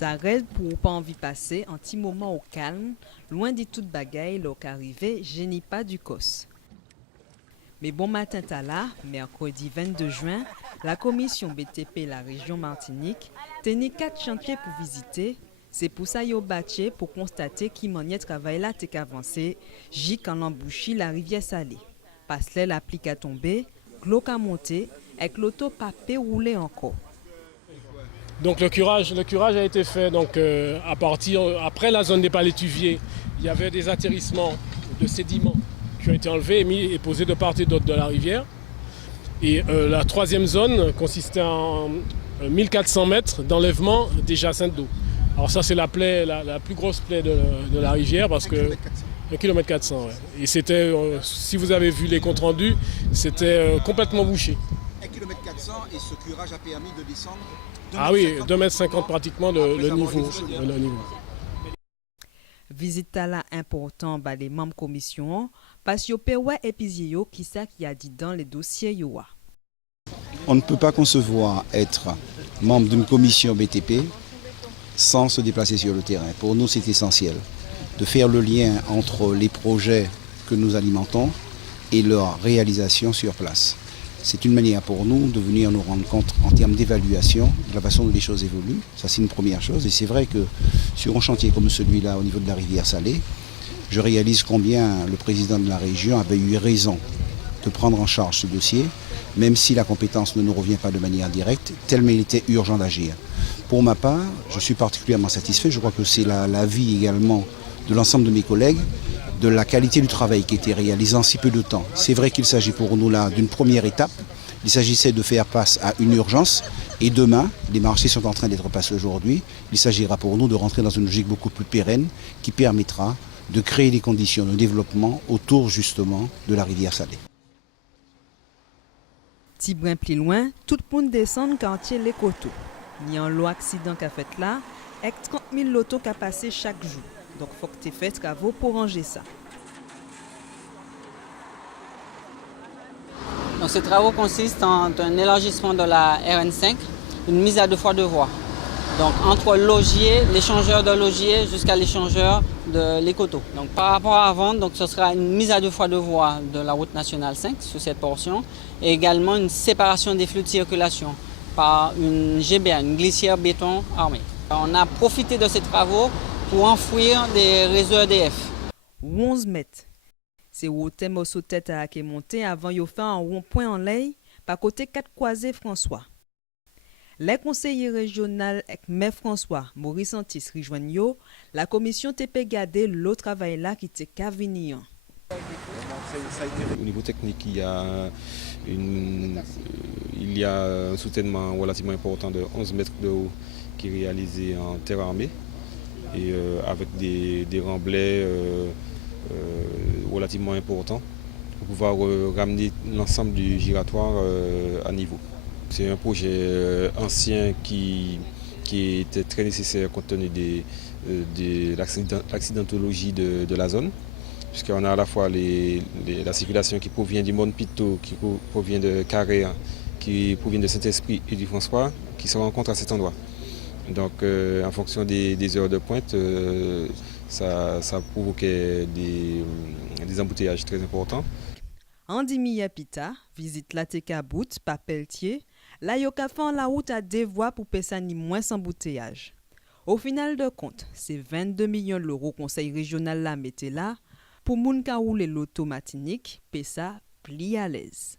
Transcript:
Ça reste pour pas envie passer un petit moment au calme, loin de toute bagaille, l'arrivée, génie pas du cos. Mais bon matin t'as là, mercredi 22 juin, la commission BTP la région Martinique tenait 4 chantiers pour visiter. C'est pour ça yo batché pour constater qui m'en y travail là t'es qu'avancé, j'y quand l'embouchi la rivière salée. Parce là l'applique à tomber, l'eau a monté, avec l'auto papé roulé encore. Donc le curage a été fait donc, après la zone des palétuviers. Il y avait des atterrissements de sédiments qui ont été enlevés et posés de part et d'autre de la rivière. Et la troisième zone consistait en 1400 mètres d'enlèvement des jaccentes d'eau. Alors ça c'est la plus grosse plaie de la rivière parce que 1,4 km. Ouais. Et c'était, si vous avez vu les comptes rendus, c'était complètement bouché. 1,4 km et ce curage a permis de descendre 2,50 m pratiquement le niveau. Visite là important les membres commission parce que pewa epizio qui ça qui a dit dans les dossiers yoa. On ne peut pas concevoir être membre d'une commission BTP sans se déplacer sur le terrain. Pour nous, c'est essentiel de faire le lien entre les projets que nous alimentons et leur réalisation sur place. C'est une manière pour nous de venir nous rendre compte en termes d'évaluation de la façon dont les choses évoluent. Ça, c'est une première chose. Et c'est vrai que sur un chantier comme celui-là, au niveau de la rivière Salée, je réalise combien le président de la région avait eu raison de prendre en charge ce dossier, même si la compétence ne nous revient pas de manière directe, tellement il était urgent d'agir. Pour ma part, je suis particulièrement satisfait. Je crois que c'est l'avis également de l'ensemble de mes collègues, de la qualité du travail qui a été réalisé en si peu de temps. C'est vrai qu'il s'agit pour nous là d'une première étape. Il s'agissait de faire face à une urgence et demain, les marchés sont en train d'être passés aujourd'hui. Il s'agira pour nous de rentrer dans une logique beaucoup plus pérenne qui permettra de créer les conditions de développement autour justement de la rivière Salée. Petit brin plus loin, tout le monde descend quartier Les Coteaux. Il y a un lot accident qu'a fait là, avec 30 000 lotos qu'a passé chaque jour. Donc, il faut que tu aies fait travaux pour ranger ça. Donc, ces travaux consistent en un élargissement de la RN5, une mise à 2 fois 2 voies. Donc, entre Logier, l'échangeur de Logier jusqu'à l'échangeur de Les Coteaux. Donc, par rapport à avant, donc, ce sera une mise à 2 fois 2 voies de la route nationale 5 sur cette portion et également une séparation des flux de circulation par une GBA, une glissière béton armée. On a profité de ces travaux pour enfouir des réseaux EDF. 11 mètres. C'est où le thème au tête à monter avant de faire un rond-point en l'air par côté 4 croisés François. Les conseillers régionaux avec Maire François, Maurice Antis rejoignent la commission TP gardé le travail là qui était cavinian. Au niveau technique, il y a un soutènement relativement important de 11 mètres de haut qui est réalisé en terre armée et avec des remblais relativement importants pour pouvoir ramener l'ensemble du giratoire à niveau. C'est un projet ancien qui était très nécessaire compte tenu de l'accidentologie de la zone, puisqu'on a à la fois la circulation qui provient du Monde Pito, qui provient de Carré, qui provient de Saint-Esprit et du François, qui se rencontrent à cet endroit. Donc en fonction des heures de pointe, ça provoquait des embouteillages très importants. Andy Miyapita visite la TK Bout, pas Pelletier. Là, il y a la route à 2 voies pour passer moins embouteillage. Au final de compte, c'est 22 millions d'euros conseil régional là mettez là pour moun ka roule l'auto Martinique, pesa pli à l'aise.